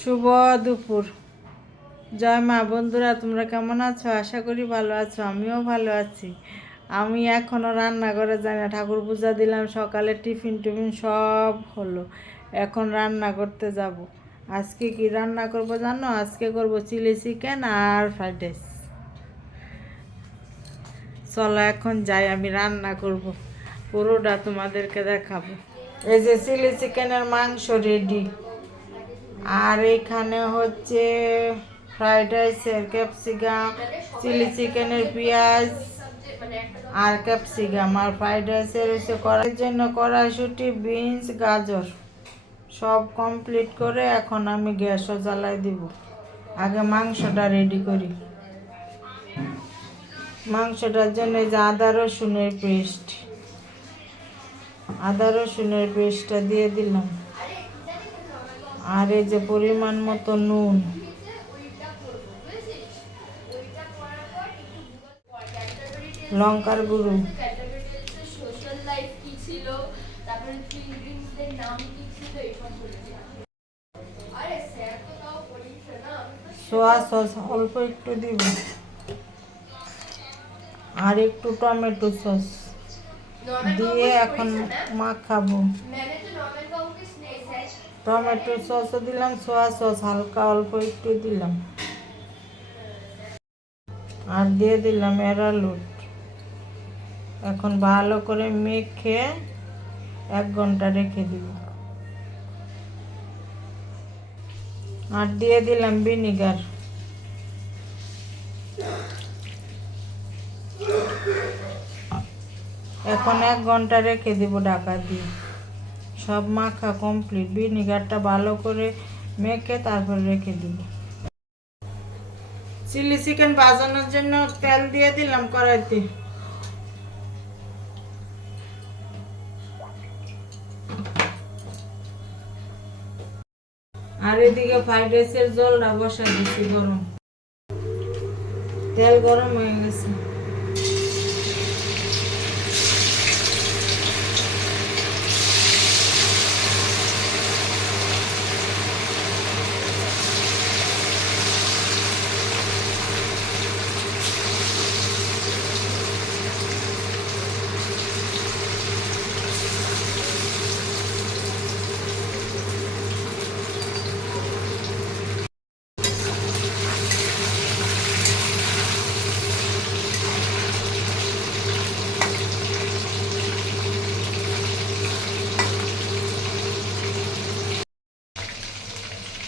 শুভ দুপুর। জয় মা। বন্ধুরা, তোমরা কেমন আছো? আশা করি ভালো আছো। আমিও ভালো আছি। আমি এখনও রান্নাঘরে যাই না। ঠাকুর পূজা দিলাম, সকালে টিফিন সব হলো। এখন রান্না করতে যাব। আজকে কি রান্না করব জানো? আজকে করব চিলি চিকেন আর ফ্রাইড রাইস। চলো এখন যাই, আমি রান্না করব, পুরোটা তোমাদেরকে দেখাবো। এই যে চিলি চিকেনের মাংস রেডি, আর এখানে হচ্ছে ফ্রাইড রাইসের ক্যাপসিকাম, চিলি চিকেনের পেঁয়াজ আর ক্যাপসিকাম, আর ফ্রাইড রাইসের হচ্ছে করার জন্য কড়াইশুঁটি, বিনস, গাজর সব কমপ্লিট করে এখন আমি গ্যাসও জ্বালাই দিব। আগে মাংসটা রেডি করি। মাংসটার জন্য যে আদা রসুনের পেস্টটা দিয়ে দিলাম, আর এই যে পরিমাণ মতো নুন, লঙ্কার গুঁড়ো, সোয়া সস অল্প একটু দিব, আর একটু টমেটো সস দিয়ে এখন মাখাবো। টমেটো সসও দিলাম, সোয়া সস হালকা অল্প একটু দিলাম, আর দিয়ে দিলাম অ্যারারুট। এখন ভালো করে মেখে 1 ঘন্টা রেখে দিব। আর দিয়ে দিলাম ভিনিগার। এখন 1 ঘন্টা রেখে দিব ঢাকা দিয়ে। সব মাখা কমপ্লিট। ভিনিগারটা ভালো করে মেখে তারপর রেখে দিব। চিলি চিকেন ভাজানোর জন্য তেল দিয়ে দিলাম কড়াইতে। আর এদিকে ফ্রাইড রাইসের জলটা বসাই দিচ্ছি গরম। তেল গরম হয়ে গেছে।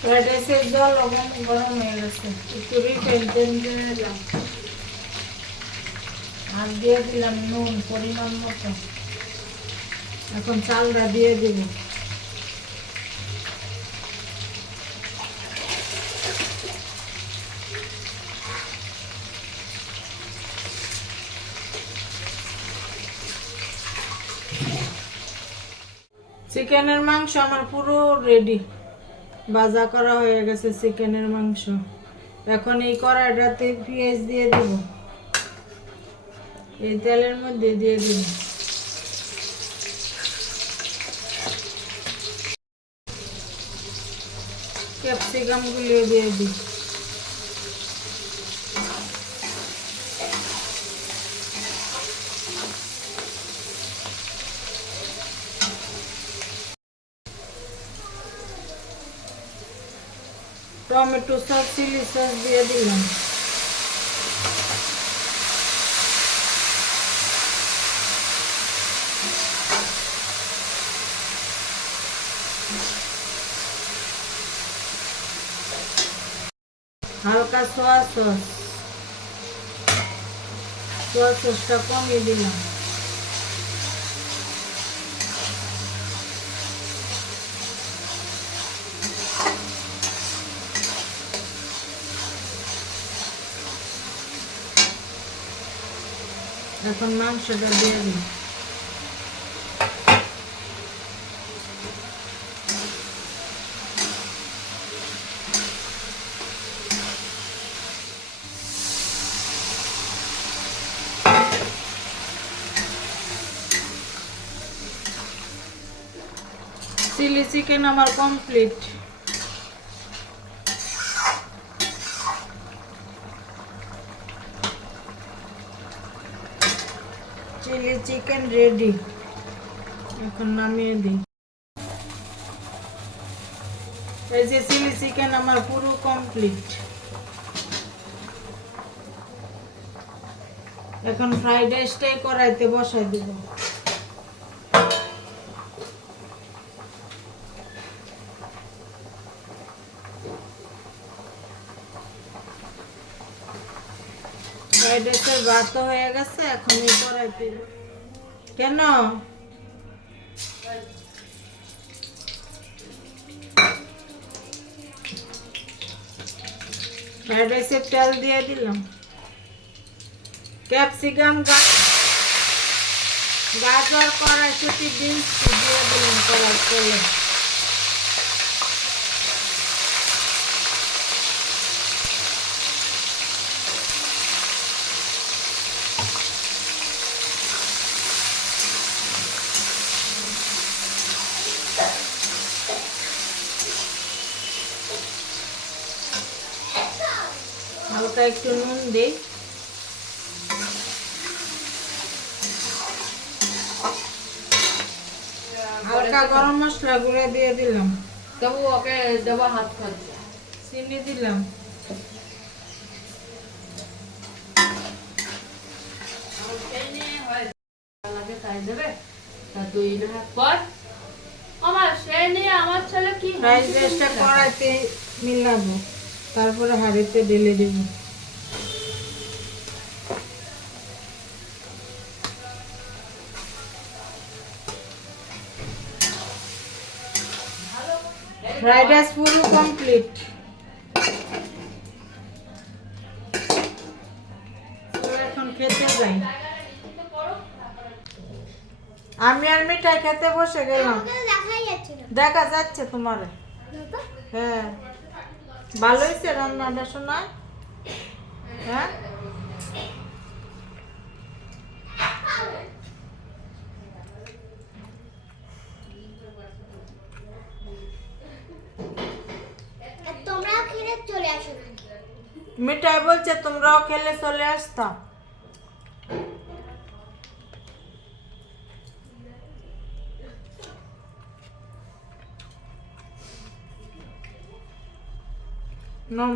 ফ্রাইড রাইসের জল গরম হয়ে গেছে। একটু রিফাইন তেল দিয়ে দিলাম, আর দিয়ে দিলাম নুন পরিমাণ মতো। এখন চালটা দিয়ে দিব। চিকেনের মাংস আমার পুরো রেডি, ভাজা করা হয়ে গেছে চিকেনের মাংস। এখন এই কড়াইটাতে পেঁয়াজ দিয়ে দেব, এই তেলের মধ্যে দিয়ে দিব। ক্যাপসিকাম গুলিয়ে দিয়ে দিই। টমেটো সস, চিলি সস দিয়ে দিলাম। হালকা সোয়া সসটা কমিয়ে দিলাম। এখন মাংসটা দিয়ে দিই। চিলি চিকেন আমার কমপ্লিট। চিলি চিকেন রেডি, এখন নামিয়ে দিই। এই যে চিলি চিকেন আমার পুরো কমপ্লিট। এখন ফ্রাইড রাইসটাই কড়াইতে বসাই দেব। ফ্রাইড রাইসের ভাত হয়ে গেছে, এখন এই কড়াইতে। কেন ফ্রাইড রাইসের তেল দিয়ে দিলাম, ক্যাপসিকাম, গাজর, কড়াইশুঁটি, বিনস দিয়ে দিলাম কড়াই তেলে। হালকা একটু নুন দিই, হালকা গরম মশলা গুঁড়ো দিয়ে দিলাম, তবু ওকে দেবো হাত খরচা। চিনি দিলাম, লাগে তাই দেবে, তা তুই না কর। আমার সে নিয়ে আমার ছেলে কি ফ্রাইড রাইসটা কড়াইতে মিলাবো, তারপরে হাঁড়িতে ঢেলে দেব। ফ্রাইড রাইস পুরো কমপ্লিট। এখন খেতে যাই। আমি আর মিঠাই খেতে বসে গেলাম। দেখা যাচ্ছে তোমার? হ্যাঁ, ভালো হয়েছে রান্নাটা শোনা? হ্যাঁ, তোমরাও খেলে চলে আসো। মিঠাই বলছে তোমরাও খেলে চলে আসতা।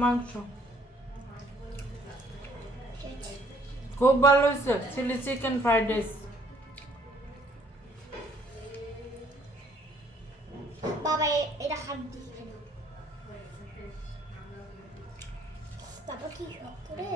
মাংস খুব ভালো হয়েছে, চিলি চিকেন ফ্রাইড রাইস। বাবা এটা হাত দিয়ে বাবা কি শক্ত রে।